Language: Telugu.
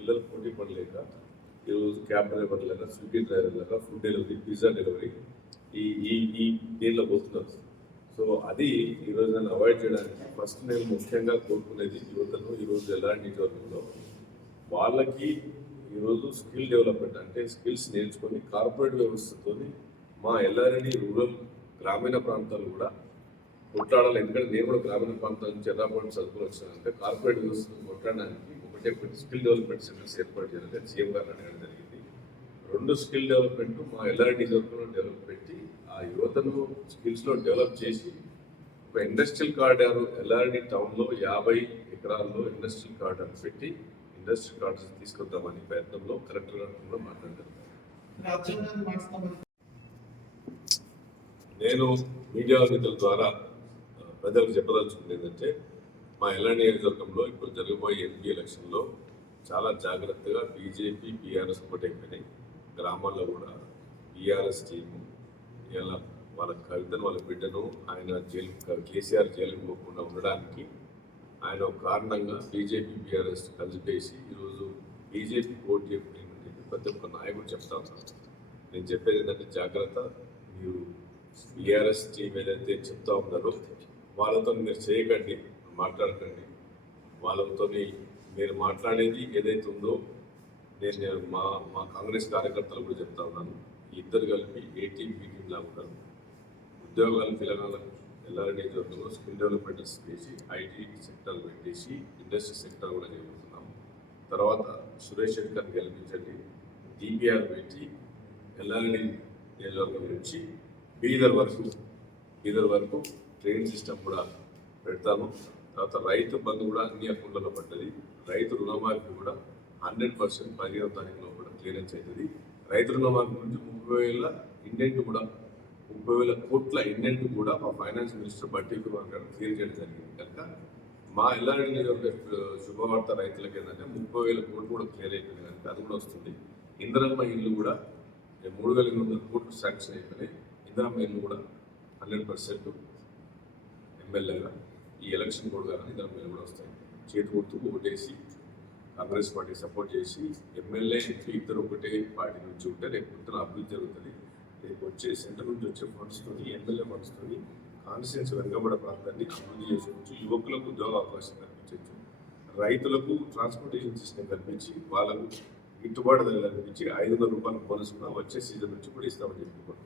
పిల్లలు పోటీ పడలేక ఈరోజు క్యాబ్ డ్రైవర్ లాగా స్విగ్గీ డ్రైవర్ లాగా ఫుడ్ డెలివరీ పిజ్జా డెలివరీ ఈ ఈ ఈ దీనిలో పోతున్నారు? సో అది ఈరోజు నేను అవాయిడ్ చేయడానికి ఫస్ట్ నేను ముఖ్యంగా కోరుకునేది యువతను ఈరోజు ఎలాంటి నియోజకవర్గంలో వాళ్ళకి ఈరోజు స్కిల్ డెవలప్మెంట్ అంటే స్కిల్స్ నేర్చుకొని కార్పొరేట్ వ్యవస్థతో మా ఎల్ఆర్ఎడి రూరల్ గ్రామీణ ప్రాంతాలు కూడా కొట్లాడాలి. ఎందుకంటే నేను కూడా గ్రామీణ ప్రాంతాల నుంచి ఎర్రాపడి చదువుకుని వచ్చానంటే కార్పొరేట్ వ్యవస్థను కొట్టడానికి ఒకటే స్కిల్ డెవలప్మెంట్ సెంటర్స్ ఏర్పాటు చేయడం సీఎం గారు అడగడం జరిగింది. రెండు స్కిల్ డెవలప్మెంట్ మా ఎల్ఆర్డి జోన్లో డెవలప్ పెట్టి ఆ యువతను స్కిల్స్లో డెవలప్ చేసి ఒక ఇండస్ట్రియల్ కార్డర్ ఎల్ఆర్డి టౌన్లో యాభై ఎకరాల్లో ఇండస్ట్రియల్ కార్డర్ పెట్టి ఇండస్ట్రియల్ కార్డర్స్ తీసుకొద్దామని ప్రయత్నంలో కలెక్టర్ గారు కూడా మాట్లాడారు. నేను మీడియా మిత్రుల ద్వారా ప్రజలకు చెప్పదలుచుకుంది ఏంటంటే మా ఎల్ఆర్ నియోజకవర్గంలో ఇప్పుడు జరగబోయే ఎంపీ ఎలక్షన్లో చాలా జాగ్రత్తగా బీజేపీ బీఆర్ఎస్ ఒకటైపోయినాయి గ్రామాల్లో కూడా బీఆర్ఎస్ టీము ఇలా వాళ్ళ కవితను వాళ్ళ బిడ్డను ఆయన జైలు కేసీఆర్ జైలుకు పోకుండా ఉండడానికి ఆయన ఒక కారణంగా బీజేపీ బీఆర్ఎస్ కలిసిపేసి ఈరోజు బీజేపీ ఓటు చెప్పి ప్రతి ఒక్క నాయకుడు చెప్తా ఉన్నారు. నేను చెప్పేది ఏంటంటే జాగ్రత్త. మీరు బీఆర్ఎస్ టీం ఏదైతే చెప్తా ఉన్నారో వాళ్ళతో మీరు చేయకండి. మాట్లాడకండి. వాళ్ళతో మీరు మాట్లాడేది ఏదైతే ఉందో నేను మా మా కాంగ్రెస్ కార్యకర్తలు కూడా చెప్తా ఉన్నాను. ఇద్దరు కలిపి ఏ టీం బి టీం లాగా ఉంటారు ఉద్యోగాలు పిల్లగాళ్ళకు ఎల్ఆర్డీ స్కిల్ డెవలప్మెంట్ చేసి ఐటీ సెక్టర్ పెట్టేసి ఇండస్ట్రీ సెక్టర్ కూడా చేయబోతున్నాం. తర్వాత సురేష్ శెట్కర్ గెలిపించండి. డిపిఆర్ పెట్టి ఎల్ఆర్డి నియోజకవర్గం నుంచి బీదర్ వరకు బీదర్ వరకు ట్రైన్ సిస్టమ్ కూడా పెడతాను. తర్వాత రైతు బంధు కూడా అన్ని అకౌంట్లలో పడ్డది. రైతు రుణమాఫీ కూడా హండ్రెడ్ పర్సెంట్ పదిహేను తారీఖులో కూడా క్లియరెన్స్ అవుతుంది రైతు రుణమాఫీ గురించి ముప్పై వేల ఇండెంట్ కూడా ముప్పై వేల కోట్ల ఇండెంట్ కూడా మా ఫైనాన్స్ మినిస్టర్ బట్టి గారు క్లియర్ చేయడం జరిగింది. కనుక మా ఎల్లారెడ్డి నియోజకవర్గ శుభవార్త రైతులకు ఏంటంటే ముప్పై వేల కోట్లు కూడా క్లియర్ అయిపోయింది. కనుక అది కూడా వస్తుంది. ఇంద్రమ్మ ఇల్లు కూడా మూడు వేల ఎనిమిది వందల కోట్లు శాంక్షన్ అయిపోయినాయి. ఇంద్రమ్మ ఇల్లు కూడా హండ్రెడ్ పర్సెంట్ ఎమ్మెల్యేగా ఈ ఎలక్షన్ కూడా కానీ దాని మీద కూడా వస్తాయి. చేతి గుర్తుకు ఓటేసి కాంగ్రెస్ పార్టీ సపోర్ట్ చేసి ఎమ్మెల్యే ఎంపీ ఇద్దరు ఒకటే పార్టీ నుంచి ఉంటే రేపు పొద్దున అభివృద్ధి జరుగుతుంది. రేపు వచ్చే సెంటర్ నుంచి వచ్చే ఫండ్స్తో ఎమ్మెల్యే ఫండ్స్తో కాన్స్టిట్యూన్స్ వెనుకబడ ప్రాంతాన్ని అభివృద్ధి చేసుకోవచ్చు. యువకులకు ఉద్యోగ అవకాశం కల్పించవచ్చు. రైతులకు ట్రాన్స్పోర్టేషన్ సిస్టమ్ కల్పించి వాళ్ళకు గిట్టుబాటు ధర కల్పించి ఐదు వందల రూపాయల బోనస్ కూడా వచ్చే సీజన్ నుంచి కూడా ఇస్తామని చెప్పుకోండి